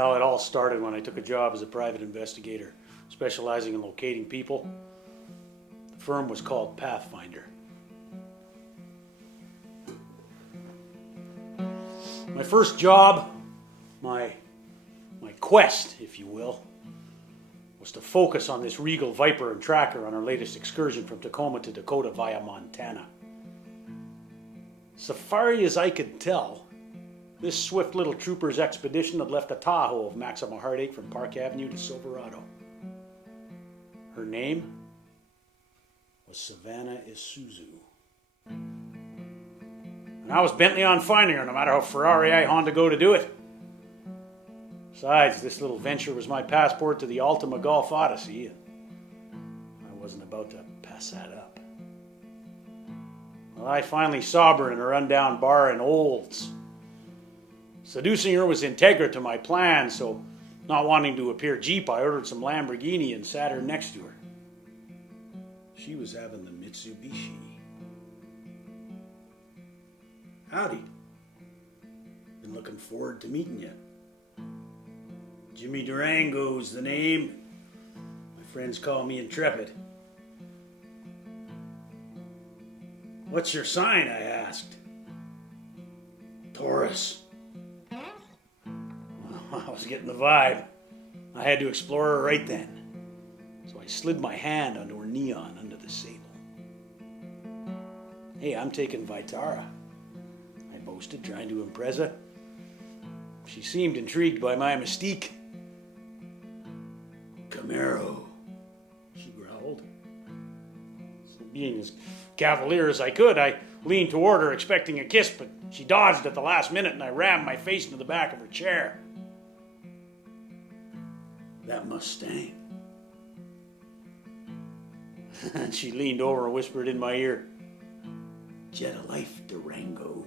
Well, it all started when I took a job as a private investigator, specializing in locating people. The firm was called Pathfinder. My first job, my quest, if you will, was to focus on this Regal Viper and Tracker on our latest excursion from Tacoma to Dakota via Montana. So far as I could tell, this swift little trooper's expedition had left a Tahoe of maximum heartache from Park Avenue to Silverado. Her name was Savanna Izzuzu. And I was bently on finding her, no matter how Ferrari I Honda go to do it. Besides, this little venture was my passport to the Ultima Golf Odyssey, and I wasn't about to pass that up. Well, I finally saw her in a rundown bar in Olds. Seducing her was integral to my plan, so not wanting to appear cheap, I ordered some Lamborghini and sat her next to her. She was having the Mitsubishi. Howdy. Been looking forward to meeting you. Jimmy Durango's the name. My friends call me Intrepid. What's your sign? I asked. Taurus. Well, I was getting the vibe. I had to explore her right then. So I slid my hand onto her neon under the sable. Hey, I'm taking Vitara, I boasted, trying to impress her. She seemed intrigued by my mystique. Camaro, she growled. So being as cavalier as I could, I leaned toward her expecting a kiss, but she dodged at the last minute and I rammed my face into the back of her chair. That Mustang. And she leaned over and whispered in my ear, Jet of Life Durango.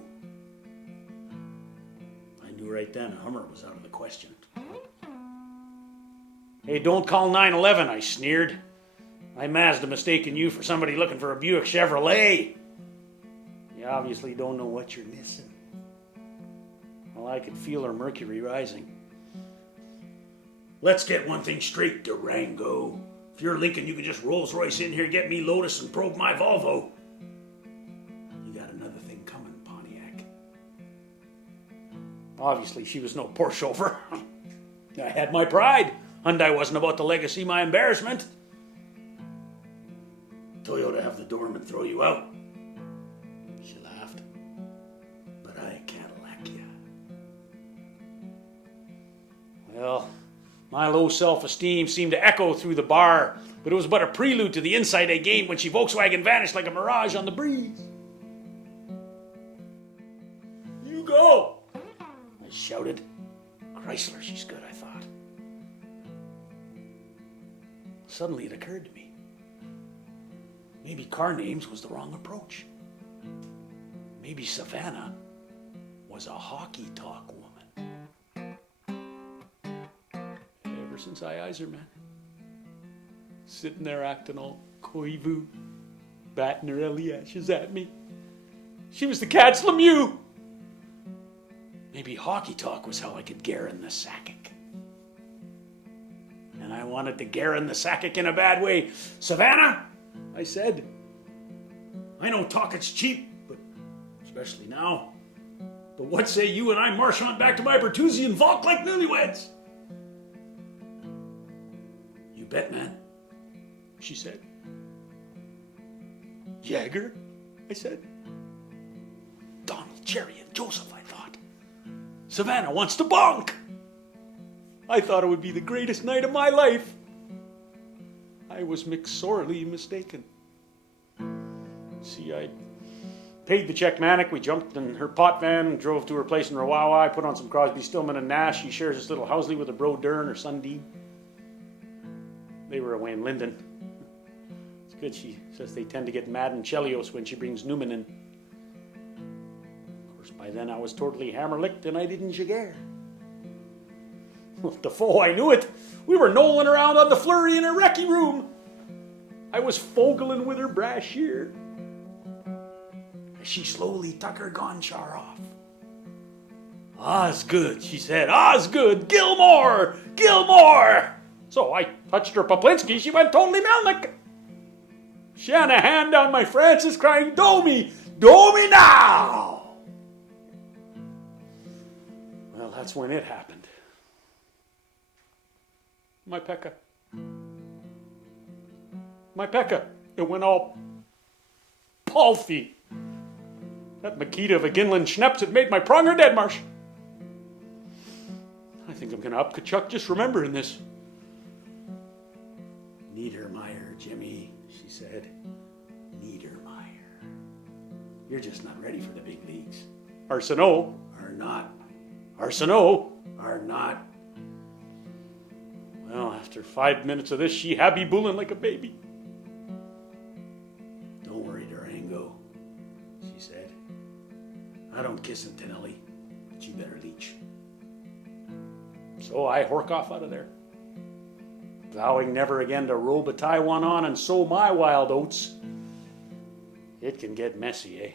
I knew right then a Hummer was out of the question. Hey, don't call 911, I sneered. I Mazda mistaken you for somebody looking for a Buick Chevrolet. You obviously don't know what you're missing. Well, I could feel her mercury rising. Let's get one thing straight, Durango. If you're Lincoln, you could just Rolls Royce in here, get me Lotus, and probe my Volvo. You got another thing coming, Pontiac. Obviously, she was no Porsche chauffeur. I had my pride. Hyundai wasn't about to legacy my embarrassment. Toyota have the doorman throw you out. She laughed. But I Cadillac ya. Well, my low self-esteem seemed to echo through the bar, but it was but a prelude to the insight I gained when she Volkswagen vanished like a mirage on the breeze. You go, I shouted. Chrysler, she's good, I thought. Suddenly it occurred to me. Maybe car names was the wrong approach. Maybe Savanna was a hockey talk woman. Ever since I eyes her, man. Sitting there acting all coy-vu, batting her Eliashes at me. She was the cat's Lemieux. Maybe hockey talk was how I could Garen the Sakic. And I wanted to Garen the Sakic in a bad way. Savanna, I said, I know talk it's cheap, but especially now. But what say you and I march on back to my Bertuzzi and Volk like newlyweds? You bet, man, she said. Jagger, I said. Donald, Jerry, and Joseph, I thought. Savanna wants to bonk. I thought it would be the greatest night of my life. I was sorely mistaken. See, I paid the check manic. We jumped in her pot van and drove to her place in Rawawa. I put on some Crosby, Stillman, and Nash. She shares this little Housley with her bro Dern or Sundin. They were away in Linden. It's good. She says they tend to get mad in Chelios when she brings Newman in. Of course, by then I was totally hammer-licked and I didn't jagare. Defoe, I knew it. We were knolling around on the flurry in her recce room. I was fogling with her brashear as she slowly took her gonchar off. Osgood, she said. Osgood, Gilmore, Gilmore. So I touched her Poplinski. She went totally Melnick. Shanahan down my Francis crying, Domi, Domi now. Well, that's when it happened. My Pekka. It went all palfy. That Makita of a Ginland Schneps had made my pronger dead marsh. I think I'm going to up Kachuk just remembering this. Niedermeyer, Jimmy, she said. Niedermeyer. You're just not ready for the big leagues. Arsenault are not. Arsenault are not. Well, after 5 minutes of this, she happy booling like a baby. Don't worry, Durango, she said. I don't kiss him, Tenelli, but you better leech. So I hork off out of there, vowing never again to robe a Taiwan on and sow my wild oats. It can get messy, eh?